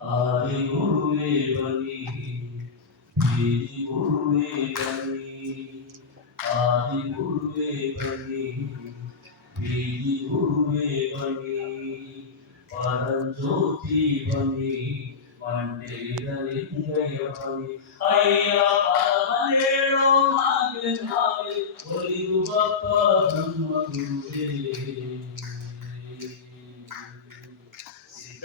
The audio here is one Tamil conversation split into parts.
आदि गुरुवे बनी दीदी गुरुवे बनी आदि गुरुवे बनी दीदी गुरुवे बनी परम ज्योति बनी मंडे दरिद्रय बनी अय्या परमनेरो मागे भावे बोली बापा ब्रह्म गुरुवे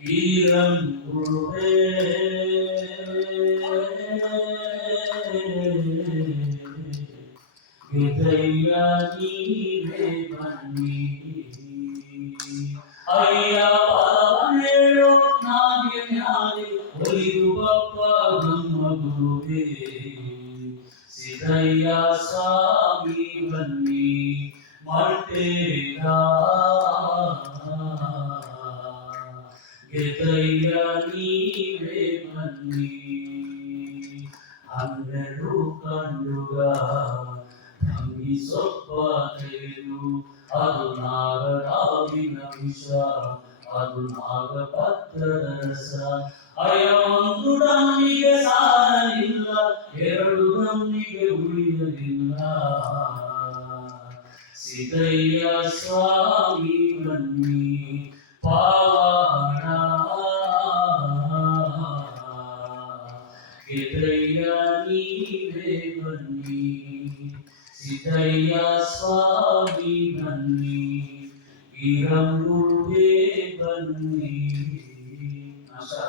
வீரம் விதையா நீரே பண்ணி ஐயா பாவேலோ நாகிய ஞானி ஒலிவு பப்பா பிரம்ம குருவே சிதையா சாமி பண்ணி மட்டேரா ಗೆದಯ್ಯ ನೀವೇ ಬನ್ನಿ ಹನ್ನೆರಡು ಕಂಡುಗ ತಂಗಿ ಸೊಪ್ಪ ತೆಗೆದು ಅದು ನಾಗರಾವಿನ ವಿಷ ಅದು ನಾಗಪತ್ರದ ರಸ ಅಯ್ಯ ಒಂದು ನಮ್ಮಿಗೆ ಸಾರಲಿಲ್ಲ ಎರಡು ನಮ್ಮಿಗೆ ಉಳಿಯಲಿಲ್ಲ ಸಿದ್ದಯ್ಯ ಸ್ವಾಮಿ ಬನ್ನಿ ಪಾವಾಡ சிதையாணி தேவன்னி சிதையா சுவாமி நன்னி இரங்குவே பன்னி அசா